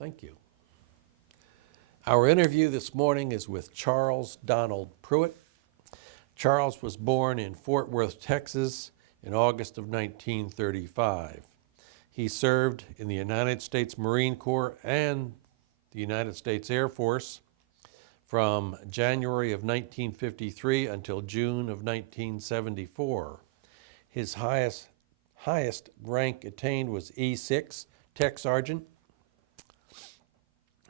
Thank you. Our interview this morning is with Charles Donald Pruett. Charles was born in Fort Worth, Texas in August of 1935. He served in the United States Marine Corps and the United States Air Force from January of 1953 until June of 1974. His highest rank attained was E6, Tech Sergeant.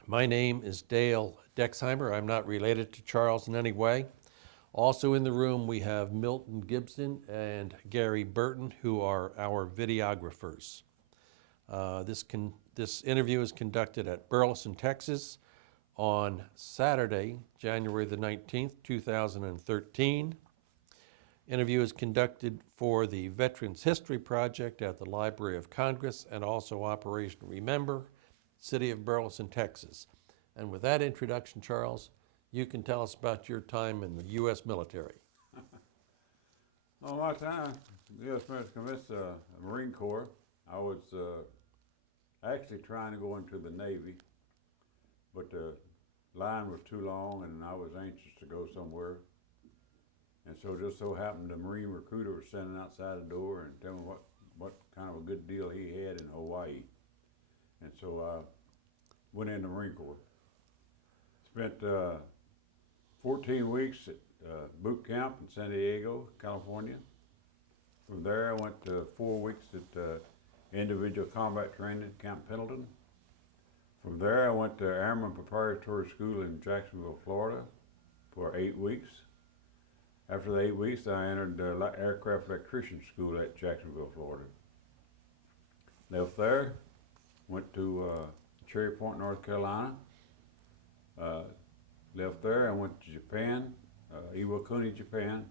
My name is Dale Dexheimer. I'm not related to Charles in any way. Also in the room we have Milton Gibson and Gary Burton, who are our videographers. This interview is conducted at Burleson, Texas on Saturday, January the 19th, 2013. Interview is conducted for the Veterans History Project at the Library of Congress and also Operation Remember, City of Burleson, Texas. And with that introduction, Charles, you can tell us about your time in the U.S. military. Well, my time in the U.S. Marine Corps, I was actually trying to go into the Navy, but the line was too long and I was anxious to go somewhere. And so just so happened the Marine recruiter was standing outside the door and telling me what kind of a good deal he had in Hawaii. And so I went in the Marine Corps. Spent 14 weeks at boot camp in San Diego, California. From there I went to 4 weeks at individual combat training at Camp Pendleton. From there I went to Airman Preparatory School in Jacksonville, Florida for 8 weeks. After the 8 weeks I entered the Aircraft Electrician School at Jacksonville, Florida. Left there, went to Cherry Point, North Carolina. Left there, I went to Japan, Iwakuni, Japan.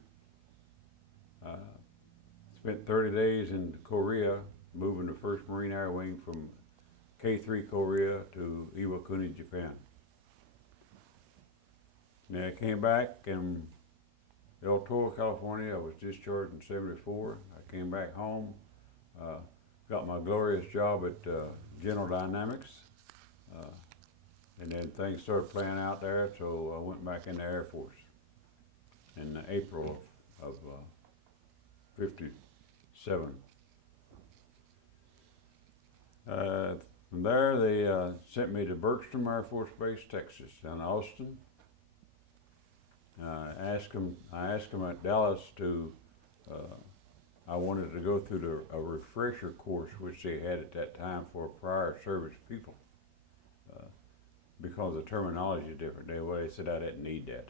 Spent 30 days in Korea, moving the 1st Marine Air Wing from K3 Korea to Iwakuni, Japan. Then I came back in El Toro, California. I was discharged in '74. I came back home, got my glorious job at General Dynamics. And then things started playing out there, so I went back in the Air Force in April of '57. From there, they sent me to Bergstrom Air Force Base, Texas, in Austin. I asked them at Dallas I wanted to go through a refresher course, which they had at that time for prior service people. Because the terminology is different. They said I didn't need that.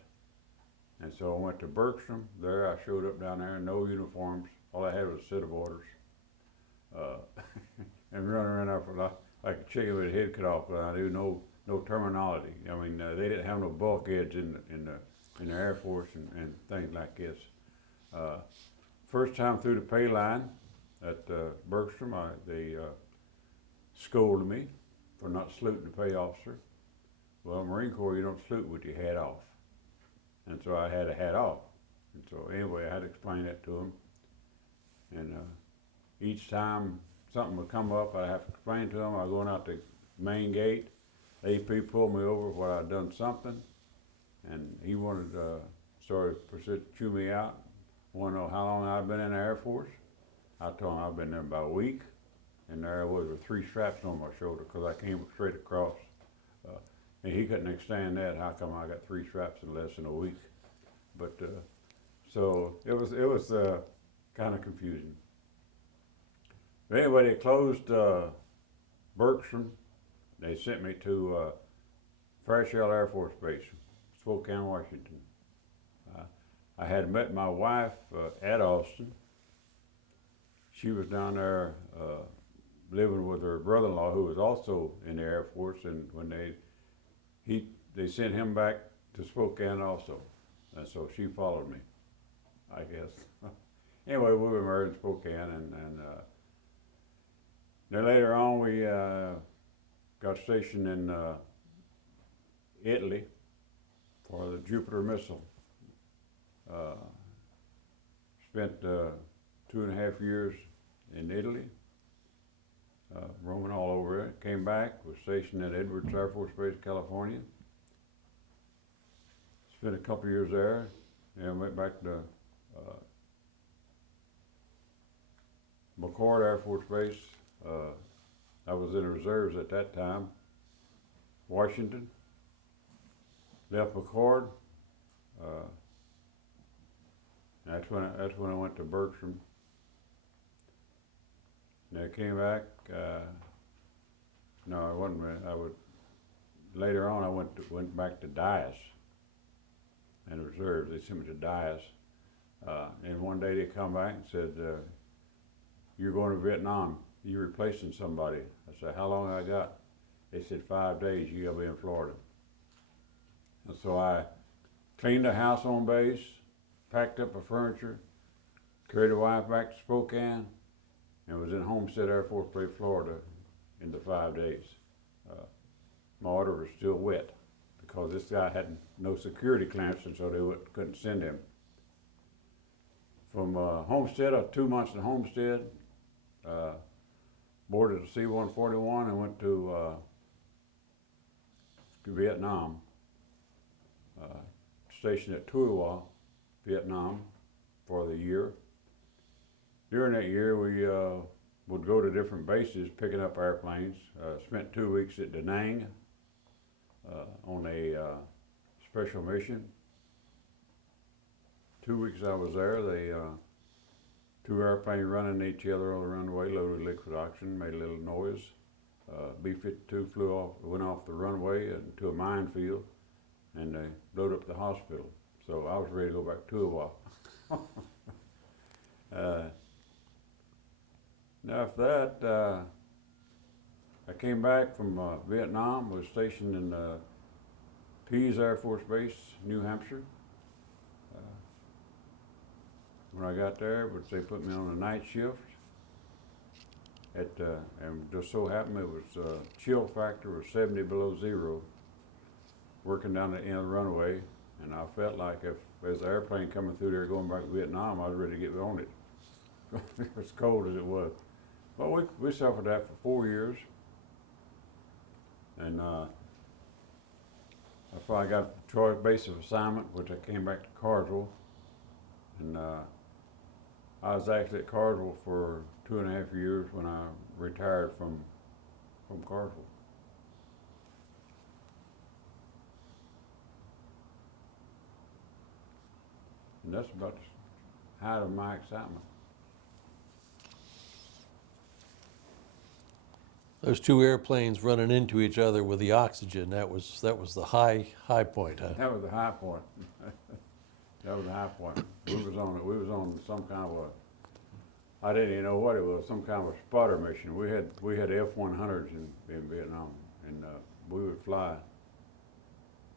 And so I went to Bergstrom. There I showed up down there, no uniforms. All I had was a set of orders. And running around there for like a chicken with a head cut off. I knew no terminology. I mean, they didn't have no bulkheads in the Air Force and things like this. First time through the pay line at Bergstrom, they scolded me for not saluting the pay officer. Well, Marine Corps, you don't salute with your hat off. And so I had a hat off. And so anyway, I had to explain that to them. And each time something would come up, I'd have to explain to them. I was going out the main gate. AP pulled me over where I'd done something. And he wanted to chew me out. Want to know how long I'd been in the Air Force. I told him I've been there about a week. And there I was with 3 straps on my shoulder because I came straight across. And he couldn't understand that. How come I got 3 straps in less than a week? But so it was kind of confusing. But anyway, they closed Bergstrom. They sent me to Fairchild Air Force Base, Spokane, Washington. I had met my wife at Austin. She was down there living with her brother-in-law, who was also in the Air Force, and when they sent him back to Spokane also, and so she followed me, I guess. Anyway, we were married in Spokane, and then later on we got stationed in Italy for the Jupiter missile. Spent 2.5 years in Italy. roaming all over it. Came back, was stationed at Edwards Air Force Base, California. Spent a couple years there, and went back to McCord Air Force Base. I was in the reserves at that time. Washington. Left McCord. That's when I went to Burleson. And I came back. No, I wasn't. Later on. I went back to Dias and reserves. They sent me to Dias, and one day they come back and said, "You're going to Vietnam. You're replacing somebody." I said, "How long I got?" They said, 5 days. You got to be in Florida. And so I cleaned the house on base, packed up the furniture, carried the wife back to Spokane, and was in Homestead Air Force Base, Florida, in the 5 days. My order was still wet because this guy had no security clearance, and so they couldn't send him. From Homestead, 2 months in Homestead, boarded a C-141 and went to Vietnam. Stationed at Toowowa, Vietnam, for the year. During that year, we would go to different bases picking up airplanes. Spent 2 weeks at Da Nang on a special mission. 2 weeks I was there. They 2 airplanes running each other on the runway, loaded liquid oxygen, made a little noise. B-52 went off the runway into a minefield, and they blowed up the hospital. So I was ready to go back to Toowowa. Now after that, I came back from Vietnam, was stationed in Pease Air Force Base, New Hampshire. When I got there, they put me on a night shift. And just so happened it was chill factor was 70 below zero, working down the end of the runway, and I felt like if there's an airplane coming through there going back to Vietnam, I was ready to get on it. As cold as it was. Well, we suffered that for 4 years, and I finally got the Troy base of assignment, which I came back to Carswell, and I was actually at Carswell for 2.5 years when I retired from Carswell. And that's about the height of my excitement. Those 2 airplanes running into each other with the oxygen, that was the high point, huh? That was the high point. That was the high point. We was on some kind of I didn't even know what it was, some kind of a spotter mission. We had F-100s in Vietnam, and we would fly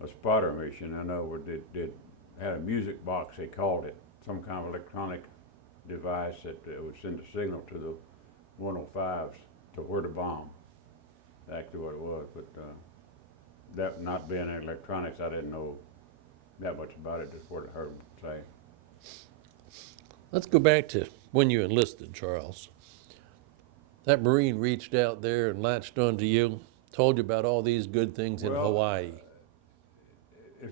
a spotter mission. I know it had a music box, they called it, some kind of electronic device that would send a signal to the 105s to where to bomb. Exactly what it was, but that not being in electronics, I didn't know that much about it, just what I heard them say. Let's go back to when you enlisted, Charles. That Marine reached out there and latched onto you, told you about all these good things in Hawaii. At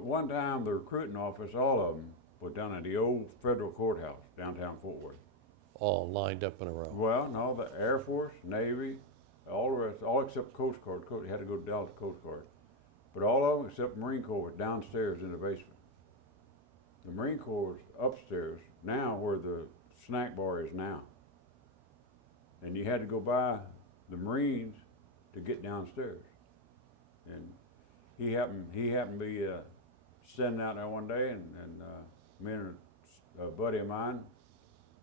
one time, the recruiting office, all of them, was down at the old federal courthouse, downtown Fort Worth. All lined up in a row. Well, no, the Air Force, Navy, all the rest, all except Coast Guard. You had to go to Dallas Coast Guard. But all of them except Marine Corps were downstairs in the basement. The Marine Corps was upstairs, now where the snack bar is now. And you had to go by the Marines to get downstairs. And he happened to be standing out there one day, and me and a buddy of mine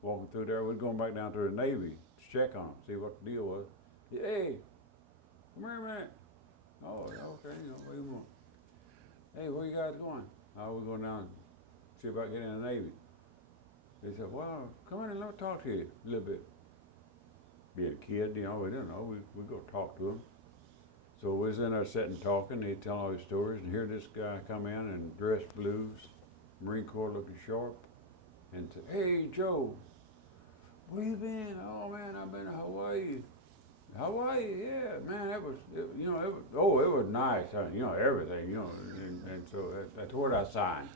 walking through there. We're going back down to the Navy to check on him, see what the deal was. Hey, come here a minute. Oh, okay, what do you want? Hey, where you guys going? Oh, we're going down and see about getting in the Navy. They said, well, come in and let me talk to you a little bit. Being a kid, we didn't know. We go talk to him. So we was in there sitting talking, he'd tell all his stories, and here this guy come in and dressed blues, Marine Corps looking sharp, and said, hey, Joe, where you been? Oh, man, I've been to Hawaii. Hawaii, yeah, man, you know, it was nice, you know, everything, you know, and so that's where I signed.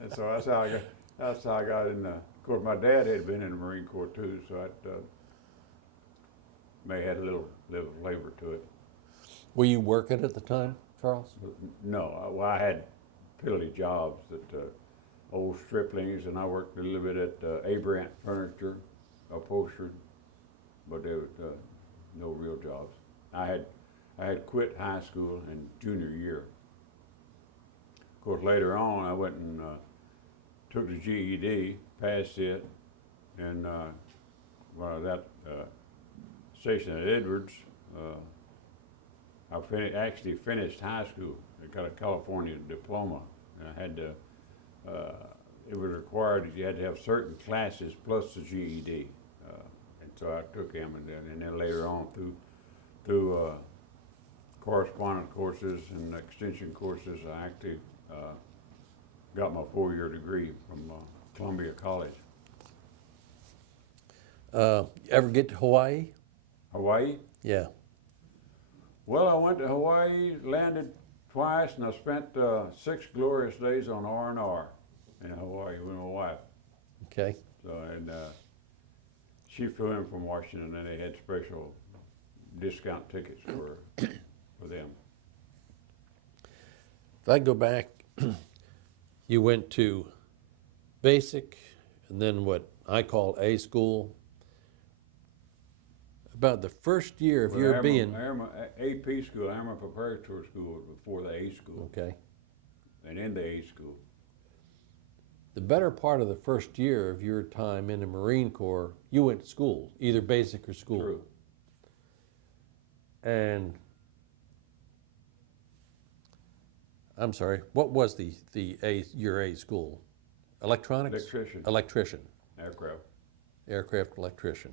And so that's how I got in the, of course, my dad had been in the Marine Corps too, so that may had a little flavor to it. Were you working at the time, Charles? No, well, I had piddly jobs that old striplings, and I worked a little bit at Abrant Furniture, upholstery, but there was no real jobs. I had quit high school in junior year. Of course, later on, I went and took the GED, passed it, and when I was at stationed at Edwards, actually finished high school. I got a California diploma. And I had to, it was required that you had to have certain classes plus the GED. And so I took them, and then later on through correspondence courses and extension courses, I actually got my 4-year degree from Columbia College. Ever get to Hawaii? Hawaii? Yeah. Well, I went to Hawaii, landed twice, and I spent 6 glorious days on R&R in Hawaii with my wife. Okay. So, and she flew in from Washington, and they had special discount tickets for them. If I go back, you went to basic, and then what I call A school. About the first year of your being. AP school, Airman Preparatory School was before the A school. Okay. And in the A school. The better part of the first year of your time in the Marine Corps, you went to school, either basic or school. True. And I'm sorry, what was your A school? Electronics? Electrician. Electrician. Aircraft. Aircraft electrician.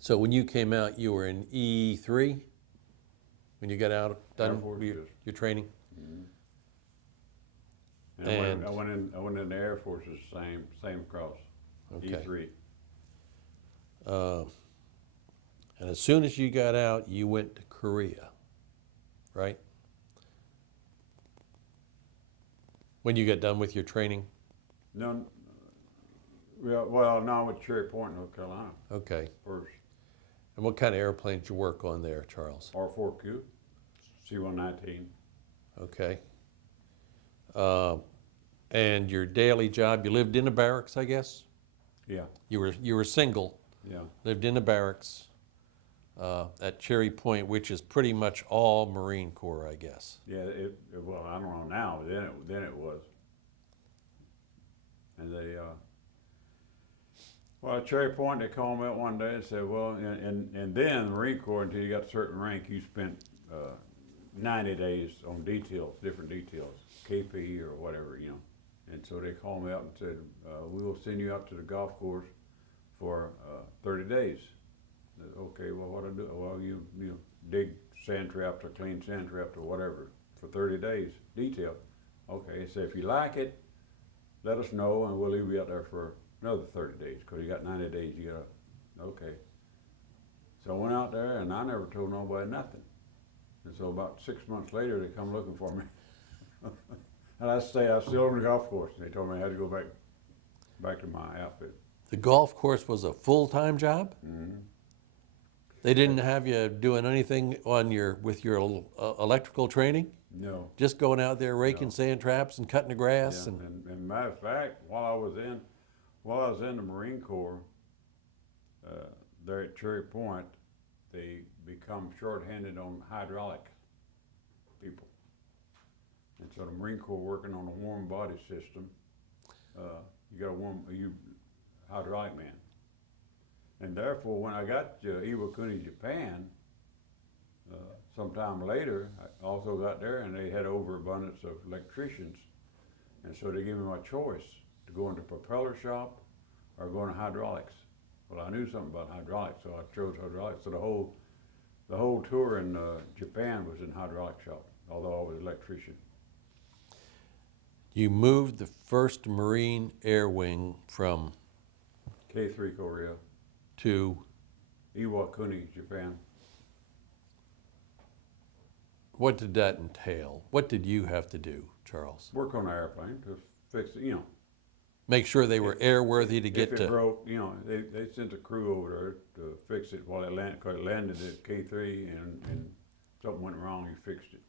So when you came out, you were in E3 when you got out, done your training? Mm-hmm. And I went in the Air Force, same across. Okay. E3. And as soon as you got out, you went to Korea, right? When you got done with your training? No, well, no, I went to Cherry Point, North Carolina. Okay. First. And what kind of airplanes did you work on there, Charles? R4Q, C-119. Okay. And your daily job, you lived in a barracks, I guess? Yeah. You were single. Yeah. Lived in a barracks at Cherry Point, which is pretty much all Marine Corps, I guess. Yeah. Well, I don't know now, but then it was. And they, well, at Cherry Point, they called me up one day and said, well, and then the Marine Corps, until you got a certain rank, you spent 90 days on details, different details, KP or whatever, you know. And so they called me up and said, we will send you up to the golf course for 30 days. I said, okay, well, what do I do? Well, you dig sand traps or clean sand traps or whatever for 30 days, detail. Okay, so if you like it, let us know and we'll leave you out there for another 30 days, because you got 90 days, you gotta, okay. So I went out there and I never told nobody nothing. And so about 6 months later, they come looking for me. And I was still on the golf course, and they told me I had to go back to my outfit. The golf course was a full-time job? Mm-hmm. They didn't have you doing anything with your electrical training? No. Just going out there raking No. sand traps and cutting the grass? Yeah. And matter of fact, while I was in the Marine Corps, there at Cherry Point, they become shorthanded on hydraulic people. And so the Marine Corps working on a warm body system, you got a hydraulic man. And therefore, when I got to Iwakuni, Japan, sometime later, I also got there and they had overabundance of electricians. And so they gave me my choice to go into propeller shop or go into hydraulics. Well, I knew something about hydraulics, so I chose hydraulics. So the whole tour in Japan was in hydraulic shop, although I was an electrician. You moved the 1st Marine Air Wing from K3 Korea. to, Iwakuni, Japan. what did that entail? What did you have to do, Charles? Work on the airplane to fix it, you know. Make sure they were airworthy to If get it to. broke, you know, they sent a crew over there to fix it while it landed, cause it landed at K3 and something went wrong, you fixed it.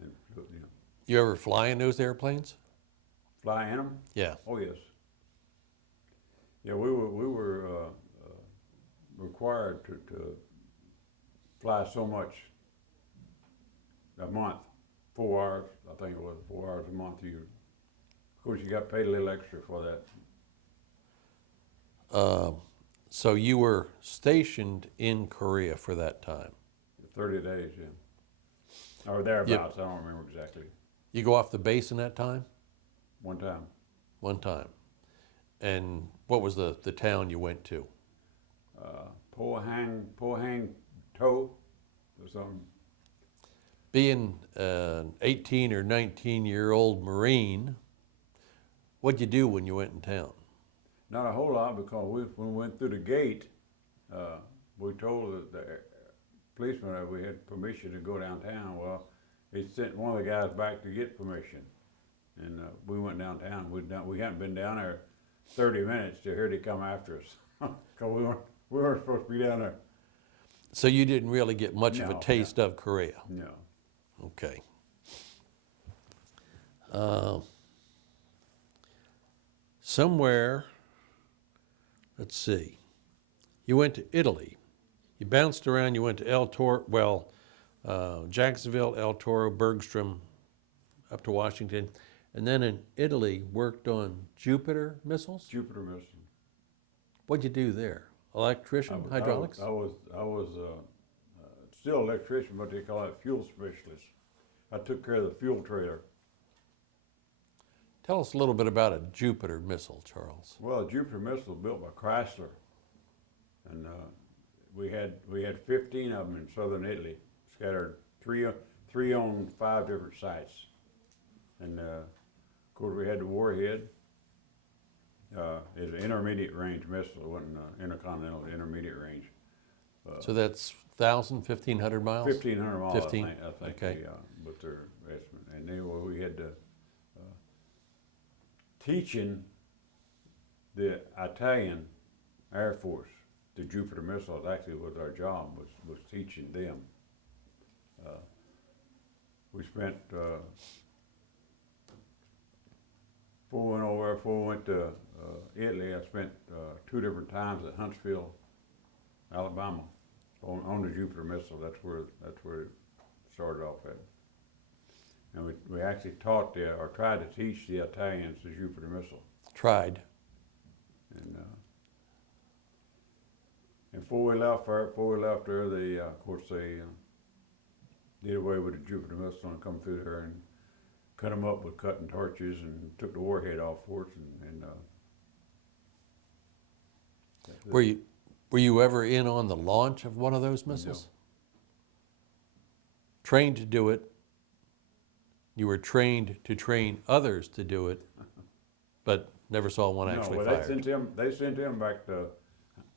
And, you know, You ever fly in those airplanes? fly in them? Yeah. Oh, yes. Yeah, we were required to fly so much a month, 4 hours, I think it was 4 hours a month. Of course, you got paid a little extra for that. So you were stationed in Korea for that time. 30 days, yeah. Or thereabouts, I don't remember exactly. You go off the base in that time? One time. One time. And what was the town you went to? Pohang Toe or something. Being an 18 or 19-year-old Marine, what'd you do when you went in town? Not a whole lot, because when we went through the gate, we told the policeman that we had permission to go downtown. Well, he sent one of the guys back to get permission, and we went downtown. We hadn't been down there 30 minutes till here they come after us, because we weren't supposed to be down there. So you didn't really get much of a No, taste of Korea? No. Okay. Somewhere, let's see, you went to Italy. You bounced around, you went to El Toro, Jacksonville, El Toro, Bergstrom, up to Washington, and then in Italy worked on Jupiter missiles? Jupiter missile. What'd you do there? Electrician, hydraulics? I was still an electrician, but they call it fuel specialist. I took care of the fuel trailer. Tell us a little bit about a Jupiter missile, Charles. Well, a Jupiter missile was built by Chrysler, and we had 15 of them in southern Italy, scattered three on 5 different sites, and of course we had the warhead. It's an intermediate range missile. It wasn't intercontinental, intermediate range. So that's 1,000, 1,500 miles? 1,500 miles, 15? I think, Okay. with their estimate. And anyway, we had to teaching the Italian Air Force the Jupiter missiles. Actually, was our job was teaching them. We spent before we went to Italy. I spent 2 different times at Huntsville, Alabama, on the Jupiter missile. That's where it started off at. And we actually taught or tried to teach the Italians the Jupiter missile. Tried. And before we left there, they of course they did away with the Jupiter missile and come through there and cut them up with cutting torches and took the warhead off for us. Were you ever in on the launch of one of those missiles? No. Trained to do it. You were trained to train others to do it, but never saw one actually no, fired. They sent him back to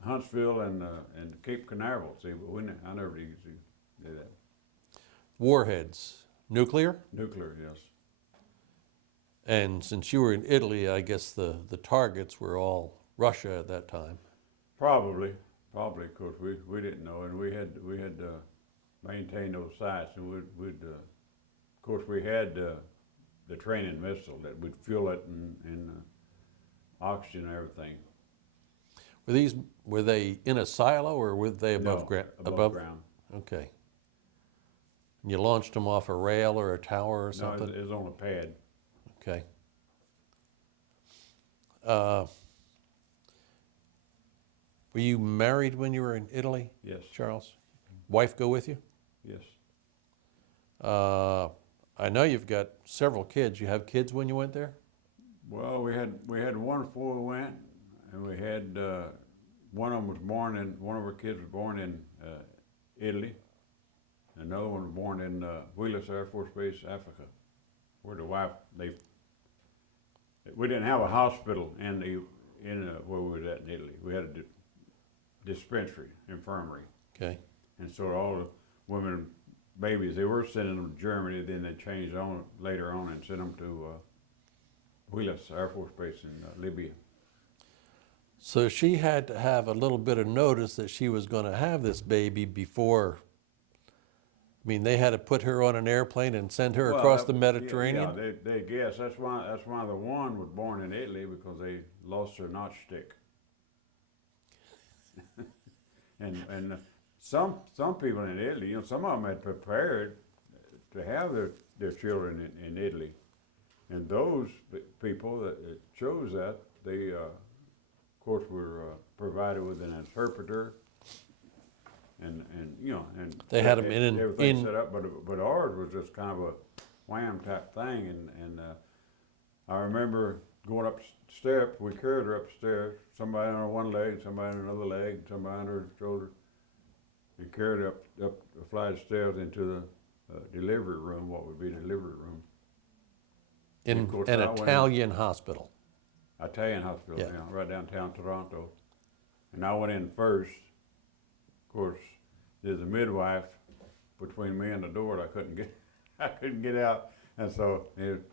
Huntsville and Cape Canaveral. See, but I never did that. Warheads, nuclear? Nuclear, yes. And since you were in Italy, I guess the targets were all Russia at that time. Probably, of course, we didn't know, and we had to maintain those sites, and we'd of course we had the training missile that would fuel it and oxygen and everything. Were they in a silo or were they above No, ground? above ground. Okay. And you launched them off a rail or a tower or something? No, it was on a pad. Okay. Were you married when you were in Italy? Yes. Charles? Wife go with you? Yes. I know you've got several kids. You have kids when you went there? Well, we had one before we went, and we had one of our kids was born in Italy. Another one was born in Wheelers Air Force Base, Africa, where the wife we didn't have a hospital in where we was at in Italy. We had dispensary, infirmary. Okay. And so all the women, babies, they were sending them to Germany, then they changed on later on and sent them to Wheelis Air Force Base in Libya. So she had to have a little bit of notice that she was going to have this baby before. I mean, they had to put her on an airplane and send her across the Mediterranean? Yeah, they guess. That's why the one was born in Italy, because they lost their notchstick. and some people in Italy, you know, some of them had prepared to have their children in Italy. And those people that chose that, they, of course, were provided with an interpreter, and you know, and They had them in everything set up. But ours was just kind of a wham type thing, and I remember going upstairs. We carried her upstairs. Somebody on her one leg, somebody on another leg, somebody on her shoulder, and carried her up a flight of stairs into the delivery room. What would be the delivery room? in of course, an I went in- Italian hospital. Italian hospital, Yeah. yeah, right downtown Toronto. And I went in first. Of course, there's a midwife between me and the door that I couldn't get out. And so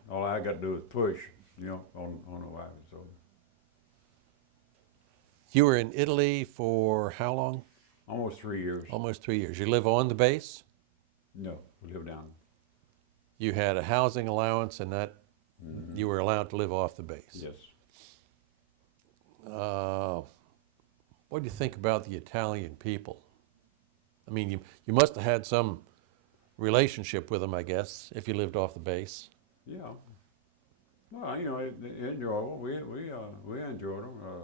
all I got to do was push, you know, on the wife. So You were in Italy for how long? almost 3 years. Almost 3 years. You live on the base? No, we live down. You had a housing allowance, and that you were allowed to live off the base. Yes. What do you think about the Italian people? I mean, you must have had some relationship with them, I guess, if you lived off the base. Yeah. Well, you know, it enjoyable. We enjoyed them.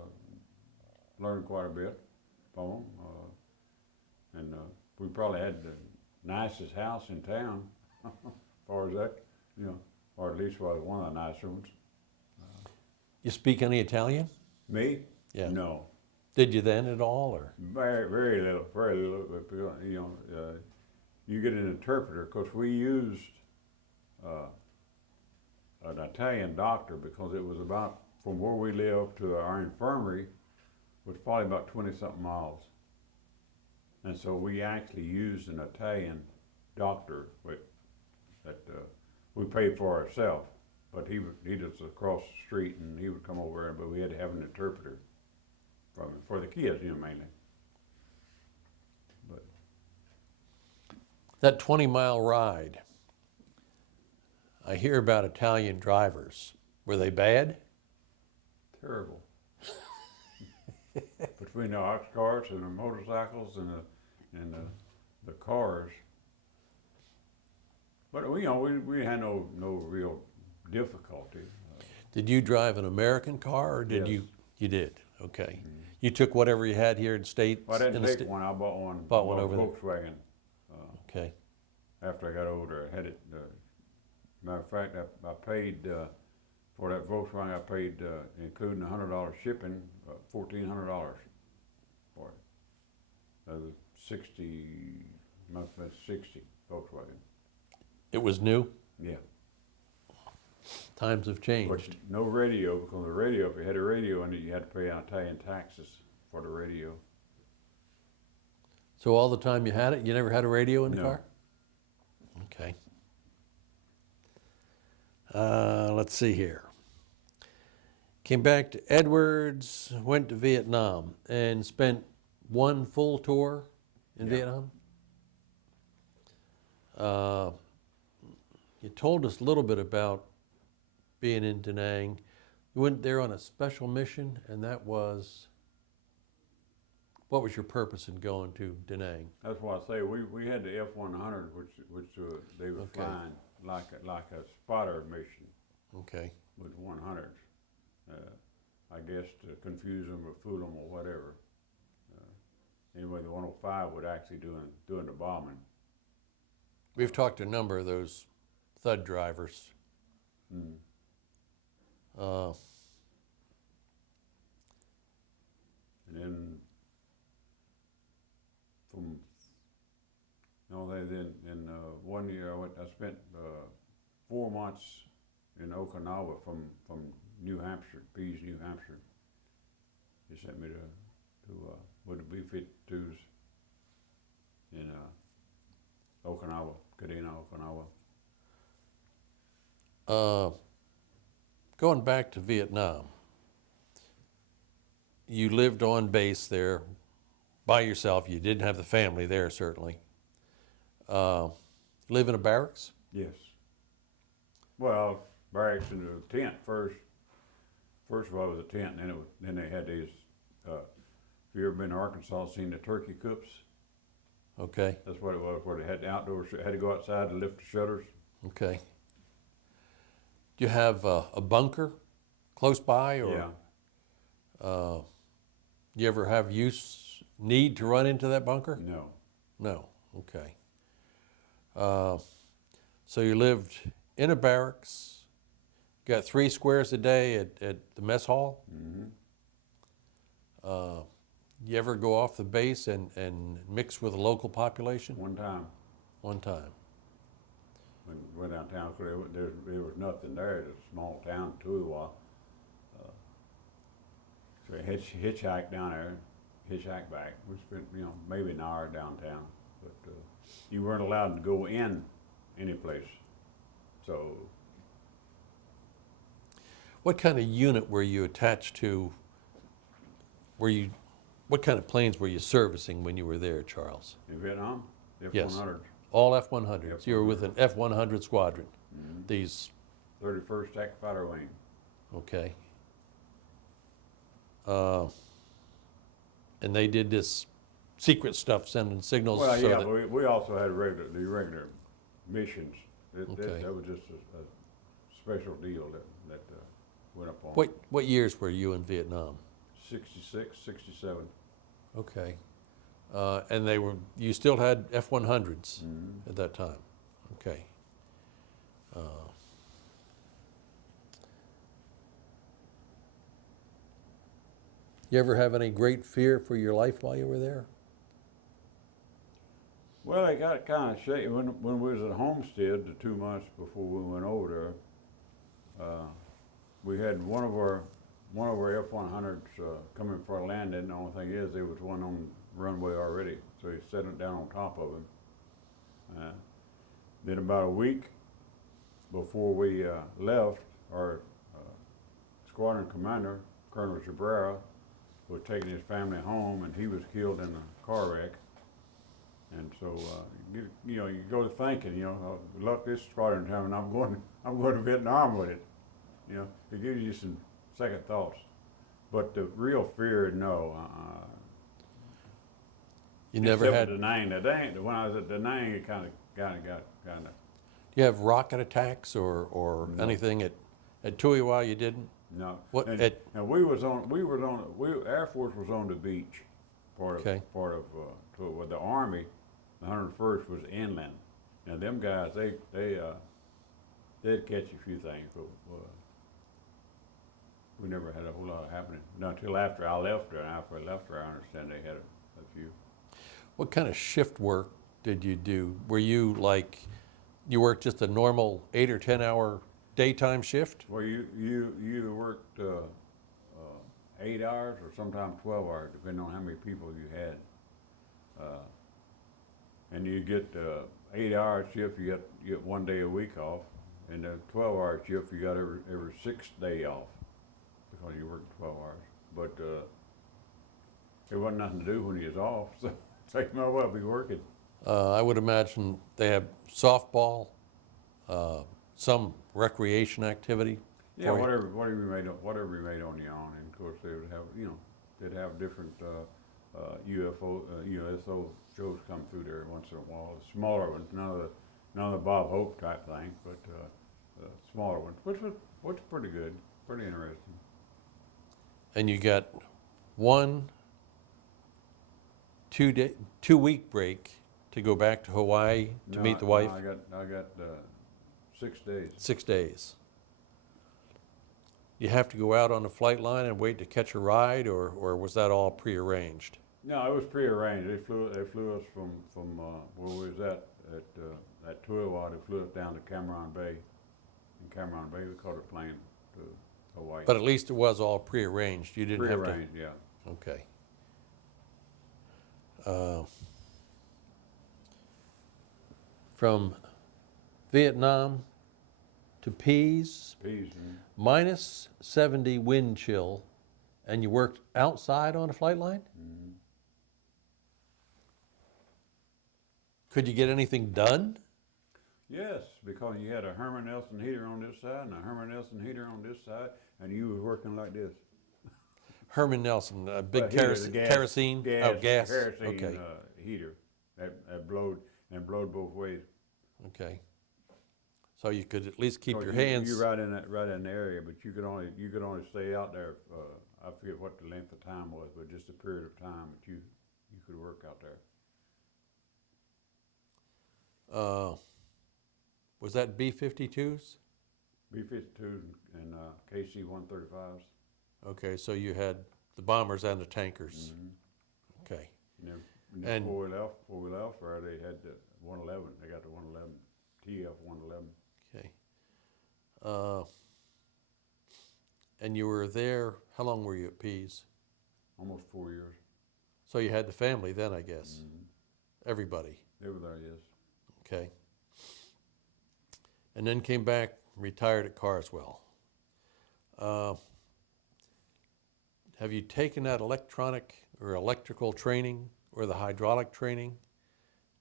Learned quite a bit from them. And we probably had the nicest house in town, as far as that, you know, or at least was one of the nicer ones. You speak any Italian? Me? Yeah. No. Did you then at all, or? Very, very little, very little. But, you know, you get an interpreter, because we used an Italian doctor, because it was about, from where we lived to our infirmary, was probably about 20-something miles. And so we actually used an Italian doctor that we paid for ourselves. But he was across the street, and he would come over, but we had to have an interpreter for the kids, you know, mainly. But That 20-mile ride, I hear about Italian drivers. Were they bad? terrible. Between the ox carts and the motorcycles and the cars. But you know, we had no real difficulty. Did you drive an American car, or did Yes. You did, okay. You took whatever you had here in state? Well, I in didn't the take one. I bought one. Bought one a over there. Volkswagen. Okay. After I got older, I had it. Matter of fact, I paid for that Volkswagen. I paid, including $100 shipping, $1,400 for it. That was 60, must have been 60 Volkswagen. It was new? Yeah. Times have But changed. no radio, because the radio, if you had a radio in it, you had to pay Italian taxes for the radio. So all the time you had it, you never had a radio in the No. car? Okay. Let's see here. Came back to Edwards, went to Vietnam, and spent one full tour in Yeah. Vietnam. You told us a little bit about being in Da Nang. You went there on a special mission, and that was, what was your purpose in going to Da Nang? That's why I say we had the F-100, which they were Okay. flying like a spotter mission Okay. with 100s. I guess to confuse them or fool them or whatever. Anyway, the 105 would actually doing the bombing. We've talked to a number of those thud drivers. Mm. And then from then in 1 year I spent 4 months in Okinawa from New Hampshire, Pease, New Hampshire. They sent me to with the B-52s in Okinawa, Kadena, Okinawa. Going back to Vietnam, you lived on base there by yourself. You didn't have the family there, certainly. Live in a barracks? Yes. Well, barracks in the tent first. First of all, it was a tent, and then they had these. If you ever been to Arkansas, seen the turkey coops? Okay, That's what it was. Where they had the outdoors, had to go outside to lift the shutters. okay. Do you have a bunker close by, or Yeah. you ever have need to run into that bunker? No. No, okay. So you lived in a barracks, got 3 squares a day at the mess hall? Mm-hmm. You ever go off the base and mix with the local population? One time. One time. When we went downtown, there was nothing there. It was a small town, Tuiwa. So we hitchhiked down there, hitchhiked back. We spent, maybe an hour downtown, but you weren't allowed to go in any place. So What kind of unit were you attached to? What kind of planes were you servicing when you were there, Charles? in Vietnam, Yes. F-100, All F-100s. You were with an F-100 squadron. mm-hmm. These, 31st Attack Fighter Wing. okay. And they did this secret stuff, sending signals. Well, so yeah, that, but we also had the regular missions. Okay. That was just a special deal that went up on. what years were you in Vietnam? 66, 67. Okay. And you still had F-100s Mm-hmm. at that time. Okay. You ever have any great fear for your life while you were there? Well, it got kind of shaky when we was at Homestead the 2 months before we went over there. We had one of our F-100s coming for a landing. The only thing is, there was one on the runway already, so he set it down on top of him. Then about a week before we left, our squadron commander, Colonel Cabrera, was taking his family home, and he was killed in a car wreck. And so, you go to thinking, look, this squadron having, I'm going to Vietnam with it. It gives you some second thoughts. But the real fear, no. You never Except had. for Da Nang. When I was at Da Nang, it kind of got. Do you have rocket attacks or No. anything at Tuiwa? You didn't. No. What And, at? and Air Force was on the beach, part Okay. of the Army. The 101st was inland. Now them guys, they'd catch a few things, but we never had a whole lot happening. Not until after I left her. And after I left her, I understand they had a few. What kind of shift work did you do? Were you you worked just a normal 8 or 10 hour daytime shift? Well, you either worked 8 hours or sometimes 12 hours, depending on how many people you had. And you get 8-hour shift, you get 1 day a week off, and the 12-hour shift you got every 6th day off because you worked 12 hours. But there wasn't nothing to do when you was off, so you might as well be working. I would imagine they have softball, some recreation activity. Yeah, for you. whatever you made on your own, and of course they would have they'd have different USO shows come through there once in a while. Smaller ones, none of the Bob Hope type thing, but smaller ones, which was pretty good, pretty interesting. And you got 1 2-week break to go back to Hawaii to meet the wife. No, I got 6 days. 6 days. You have to go out on the flight line and wait to catch a ride, or was that all prearranged? No, it was prearranged. They flew us from where we was at Tuiwa. They flew us down to Cameron Bay. In Cameron Bay, we caught a plane to Hawaii. But at least it was all prearranged. You didn't have to. Prearranged, yeah. Okay. from Vietnam to Pease, Peas and minus 70 wind chill, and you worked outside on a flight line? mm, Could you get anything done? yes, because you had a Herman Nelson heater on this side and a Herman Nelson heater on this side, and you was working like this. Herman Nelson, a big Well, heater, the kerosene? Oh, gas. kerosene Okay. Heater that blowed both ways. Okay. So you could at least keep So your you, hands. You right in the area, but you could only stay out there. I forget what the length of time was, but just a period of time that you could work out there. Was that B-52s? B-52s and KC-135s. Okay, so you had the bombers and the tankers. Mm-hmm. Okay. And then before we left, where they had the 111. They got the 111, TF-111. Okay. And you were there, how long were you at Pease? Almost 4 years. So you had the family then, I guess. Mm-hmm. Everybody. They were there, yes. Okay. And then came back, retired at Carswell. Have you taken that electronic or electrical training or the hydraulic training?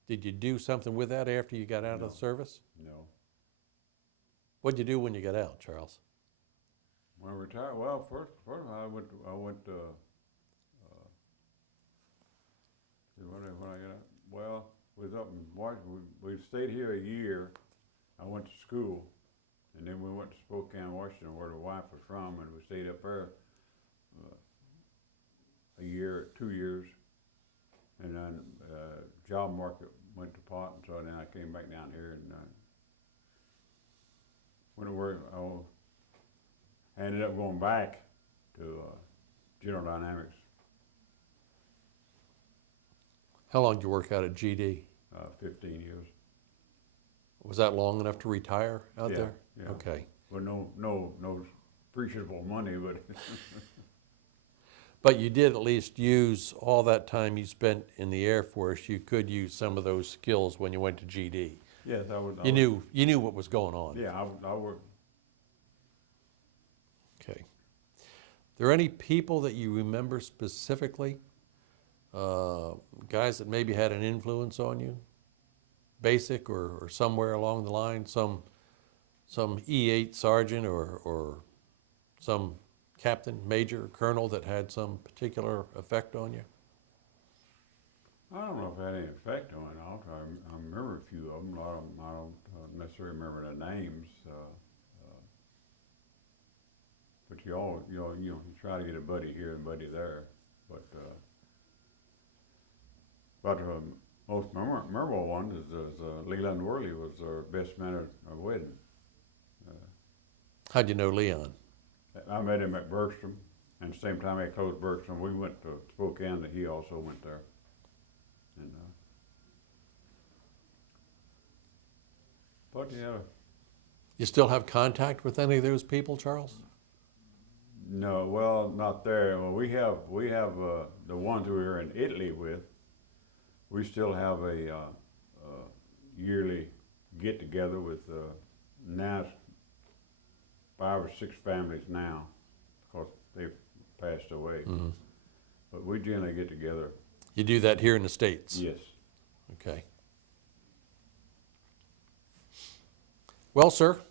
Did you do something with that after you got out of the service? No. What'd you do when you got out, Charles? When I retired, well, first I went when I got out, well, was up in Washington. We stayed here a year. I went to school, and then we went to Spokane, Washington, where the wife was from, and we stayed up there a year, 2 years, and then job market went to pot, and so then I came back down here and went to work. I ended up going back to General Dynamics. How long did you work out at GD? 15 years. Was that long enough to retire out Yeah, there? yeah. Okay. Well, no appreciable money, but But you did at least use all that time you spent in the Air Force. You could use some of those skills when you went to GD. yes, I was. You knew what was going on. Yeah, I worked. Okay. There any people that you remember specifically? Guys that maybe had an influence on you? Basic or somewhere along the line, some E8 sergeant or some captain, major, colonel that had some particular effect on you? I don't know if it had any effect on it. I remember a few of them. I don't necessarily remember their names. But you try to get a buddy here and a buddy there. But most memorable one is Leland Worley was our best man at our wedding. How'd you know Leon? I met him at Burleson, and the same time I closed Burleson, we went to Spokane, and he also went there. And but yeah, You still have contact with any of those people, Charles? no, well, not there. Well, we have the ones we were in Italy with. We still have a yearly get together with now it's 5 or 6 families now, because they've passed away. Mm-hmm. But we generally get together. You do that here in the States? Yes. Okay. Well, sir,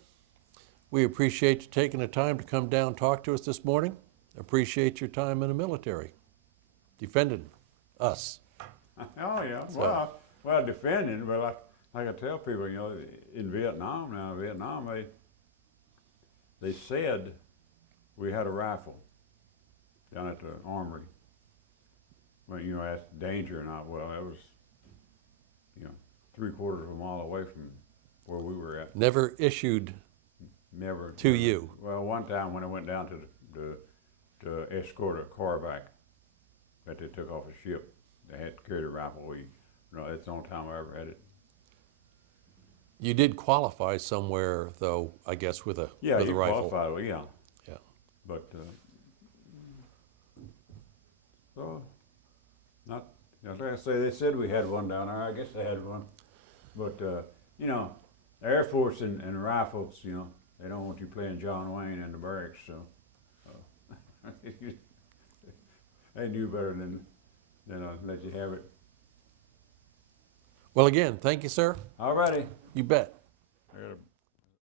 we appreciate you taking the time to come down and talk to us this morning. Appreciate your time in the military, defending us. Oh yeah. So- Well, defending, but like I tell people, in Vietnam, they said we had a rifle down at the armory. Well, that's danger or not. Well, it was, 3/4 of a mile away from where we were at. Never issued Never. to you. Well, one time when I went down to escort a car back that they took off a ship, they had to carry the rifle. It's the only time I ever had it. You did qualify somewhere, though, I guess, with a Yeah, with a you rifle. qualified. Well, yeah. Yeah. But so not Like I say, they said we had one down there. I guess they had one. But, you know, the Air Force and rifles, you know, they don't want you playing John Wayne in the barracks, so. They knew better than let you have it. Well, again, thank you, sir. All righty. You bet. I gotta